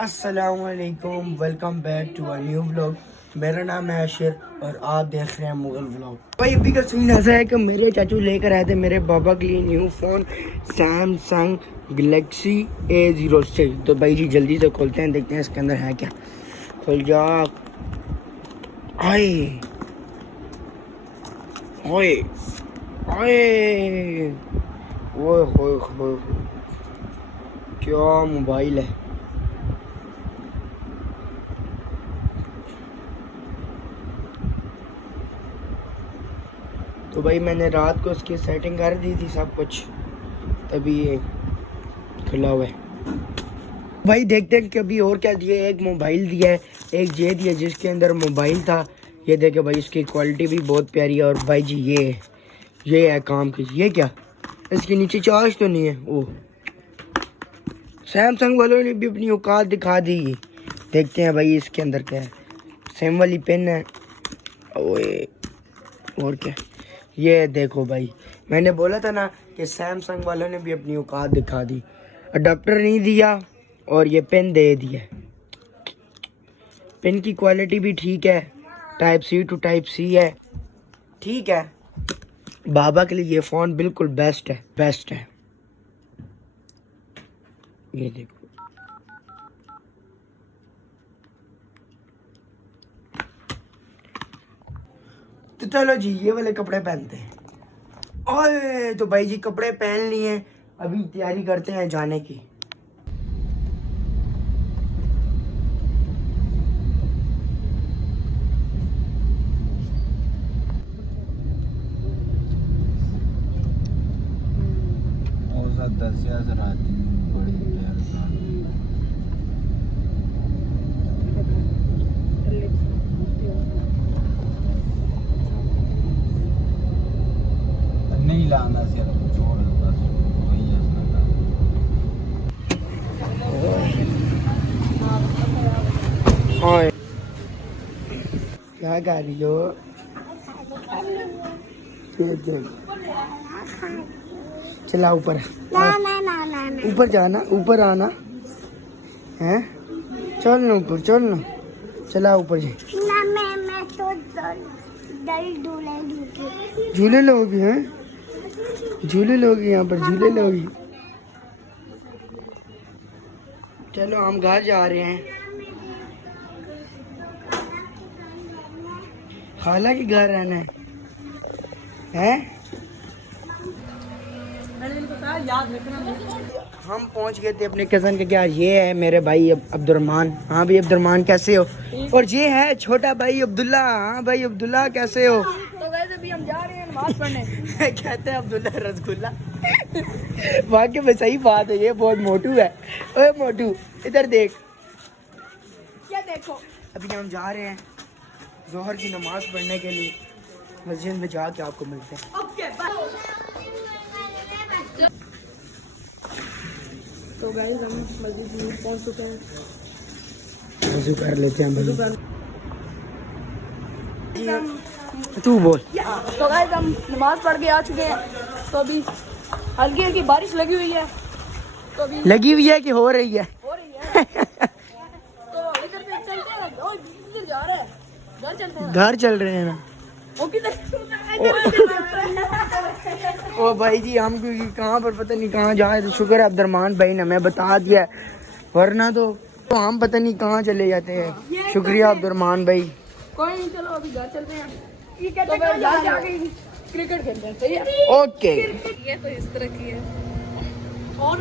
अस्सलामुअलैकुम, welcome back to a new vlog. मेरा नाम है आशिर और आप देख रहे हैं मुगल व्लॉग। भाई अभी का सीन ऐसा है कि मेरे चाचू लेकर आए थे मेरे बाबा के लिए new phone Samsung Galaxy A06। तो भाई जी जल्दी से खोलते हैं, देखते हैं इसके अंदर है क्या। खुल जा। आए ओए ओए ओए होए, क्या मोबाइल है। तो भाई मैंने रात को उसकी सेटिंग कर दी थी सब कुछ, तभी ये खुला हुआ है। भाई देखते हैं कि अभी और क्या दिया। एक मोबाइल दिया है, एक ये दिया जिसके अंदर मोबाइल था। ये देखे भाई, इसकी क्वालिटी भी बहुत प्यारी है। और भाई जी ये है काम की। ये क्या, इसके नीचे चार्ज तो नहीं है। ओ सैमसंग वालों ने भी अपनी औकात दिखा दी। देखते हैं भाई इसके अंदर क्या है। सेम वाली पेन है। ओए और क्या, ये देखो भाई, मैंने बोला था ना कि सैमसंग वालों ने भी अपनी औकात दिखा दी। अडाप्टर नहीं दिया और ये पेन दे दिया। पेन की क्वालिटी भी ठीक है, type C to type C है, ठीक है। बाबा के लिए ये फ़ोन बिल्कुल बेस्ट है। ये देखो, तो चलो जी ये वाले कपड़े पहनते हैं। ओए तो भाई जी कपड़े पहन लिए, अभी तैयारी करते हैं जाने की। नहीं लाना से छोड़ बस वही है इसका। ओए क्या कर रही हो? ये देख, चला ऊपर। ऊपर जाना, ऊपर आना है। चल ना ऊपर, चल ना, चला ऊपर जी। मैं तो झूले लोगी हैं, झूले लोगी यहाँ पर, झूले लोगी। चलो हम घर जा रहे हैं, खाला के घर रहना है। हम पहुंच गए थे अपने कज़न के क्या। ये है मेरे भाई अब्दुर्रहमान। हाँ भाई अब्दुर्रहमान कैसे हो? और ये है छोटा भाई अब्दुल्ला। हाँ भाई अब्दुल्ला कैसे हो? तो गाइस अभी हम जा रहे हैं नमाज पढ़ने। कहते हैं अब्दुल्ला रसगुल्ला। वाकई में सही बात है, ये बहुत मोटू है। ओए मोटू इधर देख। क्या देखो, अभी हम जा रहे हैं जोहर की नमाज पढ़ने के लिए। मस्जिद में जाके आपको मिलते हैं। ओके तो गाइस हम मस्जिद में पहुंच चुके हैं। वज़ू कर लेते हैं भाई। तू बोल। तो गाइस हम नमाज पढ़ के आ चुके हैं। तो अभी हल्की हल्की बारिश लगी हुई है। तो अभी लगी हुई है कि हो रही है? हो रही है। तो इधर से चलते हैं। ओ इधर जा रहे हैं, घर चलते हैं। घर चल रहे हैं ना। ओ किधर? ओ भाई जी हम कहाँ पर पता नहीं कहाँ जाए। तो शुक्र है अब्दुर्रहमान भाई ने हमें बता दिया है, वरना तो हम पता नहीं कहाँ चले जाते हैं। शुक्रिया अब्दुर्रहमान भाई। कोई नहीं, चलो अभी घर चलते हैं। तो फिर जाके आगे क्रिकेट खेलते हैं, सही है? ओके। ये तो इस तरह की है। और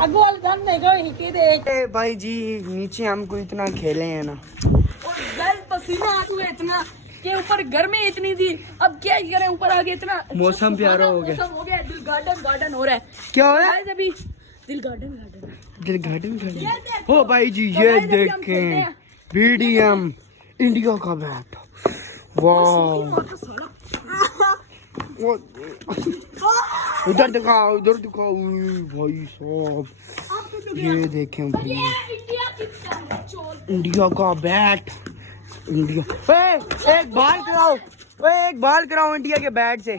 अगो वाले दान नहीं गए कि देख। ए भाई जी नीचे हमको इतना खेले हैं ना, और गल पसीना आ चुका है इतना कि ऊपर गर्मी इतनी थी। अब क्या करें, ऊपर आगे इतना मौसम प्यारा हो गया। मौसम हो गया, दिल गार्डन हो रहा है। क्या हो रहा है? गाइस अभी दिल गार्डन दिल गार्डन। ओ भाई जी ये देखें BDM इंडिया का बैट। वाह उधर दिखाओ भाई साहब, ये देखें भाई इंडिया का बैट। इंडिया एक बाल कराओ, एक बाल कराओ इंडिया के बैट से।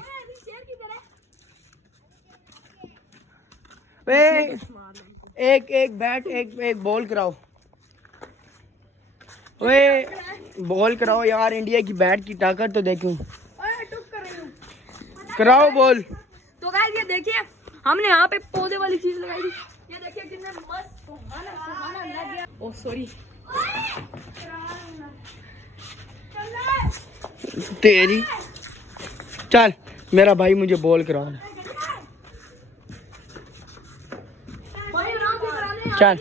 एक एक बैट एक बॉल कराओ। ओए बॉल कराओ यार, इंडिया की बैट की ताकत तो देखूं। कराओ बॉल। तो गाइस ये देखिए हमने यहाँ पे पौधे वाली चीज लगाई थी, ये देखिए कितने मस्त सुहाना लग गया। ओह सॉरी तेरी चल, मेरा भाई मुझे बॉल कराओ। चल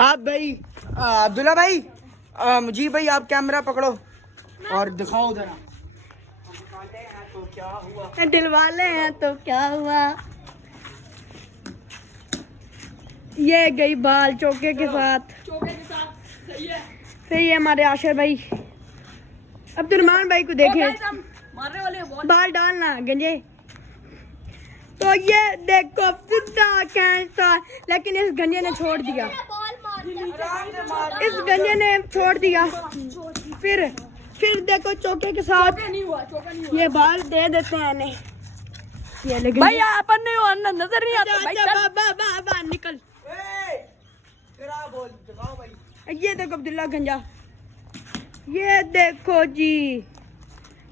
आप भाई अब्दुल्ला भाई मुजीब भाई आप कैमरा पकड़ो और दिखाओ जरा। दिल वाले हैं तो क्या हुआ। ये गई बाल चौके के साथ सही है हमारे आशिर भाई। अब्दुलरहमान भाई को देखे मारने वाले बाल डालना गंजे। तो ये देखो सीधा कैंसा, लेकिन इस गंजे ने छोड़ दिया, इस गंजे ने छोड़ दिया। फिर देखो चौके के साथ ये बाल दे देते हैं इन्हें। ये लेकिन भाई अपन ने नजर नहीं आता भाई। चल निकल। ये देखो अब्दुल्ला गंजा, ये देखो जी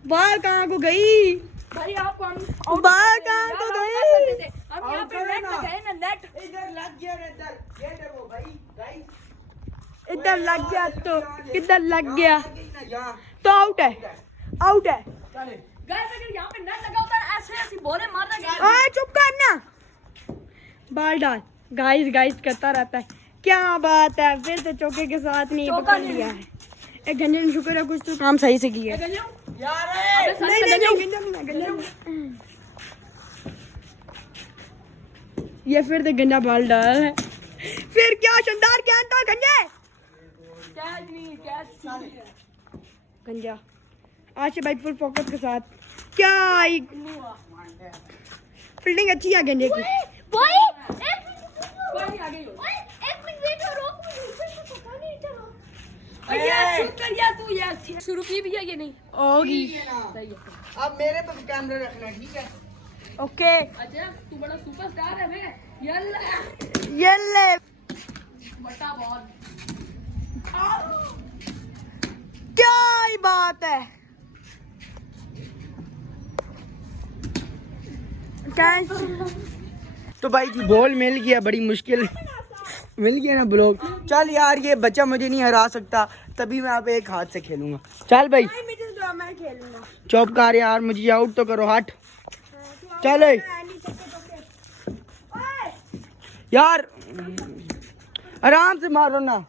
बाल कहाँ को गई भाई। आपको हम बाल कहाँ को गई। हम यहाँ पे नेट लगाए ना, नेट इधर लग गया ना, इधर वो भाई गाइस इधर लग गया तो किधर लग गया तो आउट है, आउट है गाइस। अगर यहाँ पे नेट लगा होता है ऐसे ऐसी बॉलें मारना गाइस। ओए चुप कर ना, बाल डाल। गाइस करता रहता है, क्या बात है। फिर से चौके के साथ नहीं पकड़ लिया है। एक गंजे ने शुक्र है कुछ तो काम सही से किया। ये फिर से गंजा बाल डाल है। फिर क्या शानदार क्या था गंजे। गंजा आशिफ भाई फुल फोकस के साथ, क्या फील्डिंग अच्छी है गंजे की। शुरू की भी है ये नहीं होगी। अब मेरे पे कैमरा रखना, ठीक है? ओके अच्छा तू बड़ा सुपरस्टार है मैं। ये बटा बहुत क्या ही बात है। तो भाई जी बॉल मिल गया, बड़ी मुश्किल मिल गया ना ब्लॉक। चल यार ये बच्चा मुझे नहीं हरा सकता, तभी मैं अब एक हाथ से खेलूंगा। चल भाई मैं खेलूंगा। चुप कर यार, मुझे आउट तो करो। हट चल यार, आराम से मारो ना।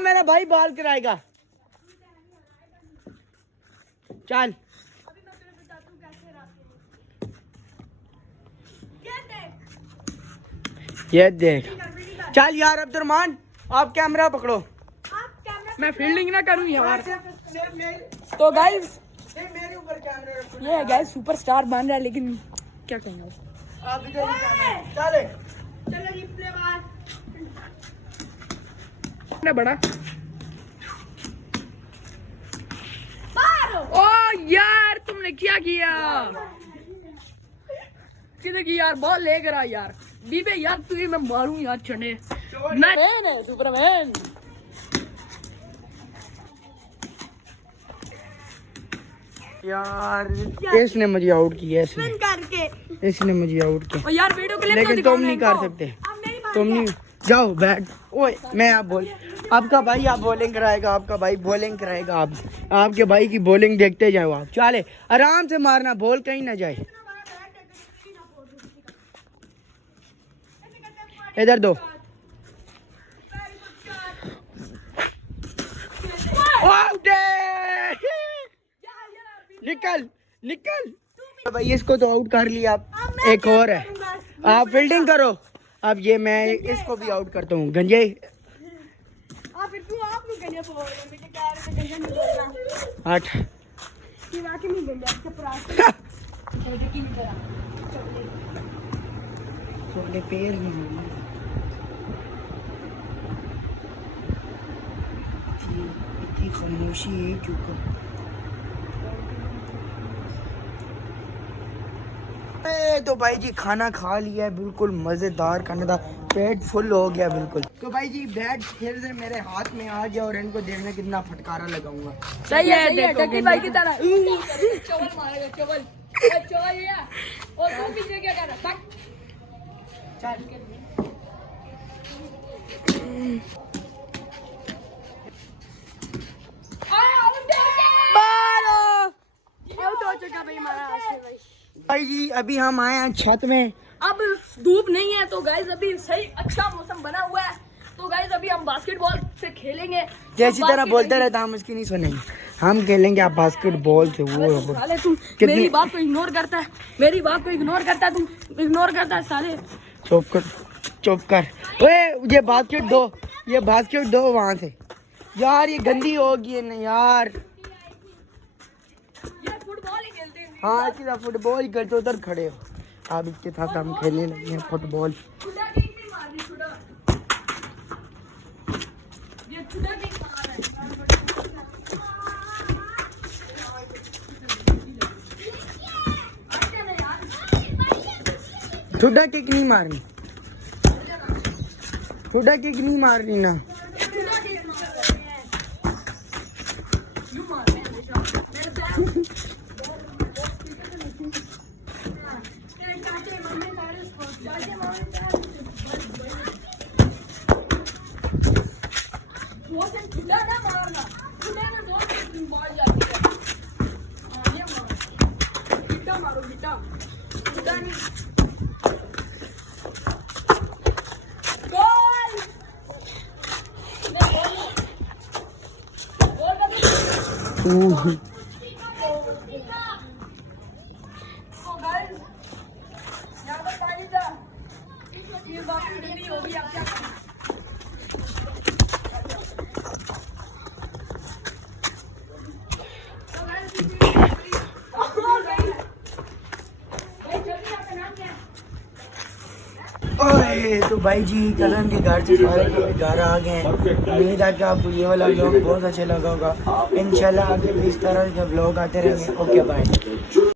मेरा भाई बॉल कराएगा। चल ये देख। चल यार अब्दुलरहमान आप कैमरा पकड़ो, मैं फील्डिंग ना करूं यार। तो गाइस मेरे ऊपर कैमरा रखो। ये गाइस सुपरस्टार बन रहा है, लेकिन क्या कहेंगे आप इधर ही चले। चलो रिप्ले बार ना बड़ा। ओ यार तुमने क्या किया किधर की यार, बॉल लेकर आ यार। डीबे यार तुझे मैं मारूं यार चने। मैं सुपरमैन। यार इसने मुझे आउट किया, इसने मुझे आउट किया। और यार वीडियो क्लिप लेकिन तुम नहीं कर सकते, तुम नहीं। जाओ बैट। ओए मैं आप बोल, आपका भाई आप बॉलिंग कराएगा, आपका भाई बॉलिंग कराएगा। आप आपके भाई की बॉलिंग देखते जाओ आप। चले आराम से मारना, बॉल कहीं ना जाए। इधर दो। निकल निकल भाई, इसको तो आउट कर लिया। आप एक और है, आप फील्डिंग करो। अब ये मैं इसको भी आउट करता हूँ। गंजे हट। पैर इतनी खामोशी है क्यों? भाई जी खाना खा लिया है, बिल्कुल मज़ेदार खाना था, पेट फुल हो गया बिल्कुल। तो भाई जी बैट फिर से मेरे हाथ में आ गया और इनको देखना कितना फटकारा लगाऊंगा। सही है डक्की भाई की तरह चवल मारेगा चवल चवल या और तुम पीछे क्या कर रहा चल भाई जी अभी हम आए हैं छत में। अब धूप नहीं है तो गाइस अभी सही अच्छा मौसम बना हुआ है, तो गाइस अभी हम बास्केटबॉल से खेलेंगे। जैसी तरह बोलते रहता हम उसकी नहीं सुनेंगे, हम खेलेंगे आप बास्केटबॉल से। वो साले तू मेरी बात को इग्नोर करता है, मेरी बात को इग्नोर करता है, तू इग्नोर करता है साले। चुप कर ओए, ये बास्केट दो वहां से यार, ये गंदी होगी ना यार। ये फुटबॉल ही खेलते हैं। हाँ इसी तरह फुटबॉल ही करते, उधर खड़े हो आप, इसके साथ हम खेलने लगे हैं फुटबॉल। छुड़ा किक नहीं मारनी, छुड़ा ये छुड़ा किक मार रहा है। छुड़ा किक नहीं मारनी, छुड़ा किक नहीं मारनी ना। होगी आप क्या करना? तो भाई जी कज़न के घर से सारे घर आ गए हैं। उम्मीद है कि आपको ये वाला व्लॉग बहुत अच्छा लगा होगा। इंशाल्लाह आगे भी इस तरह के व्लॉग आते रहेंगे। Okay bye.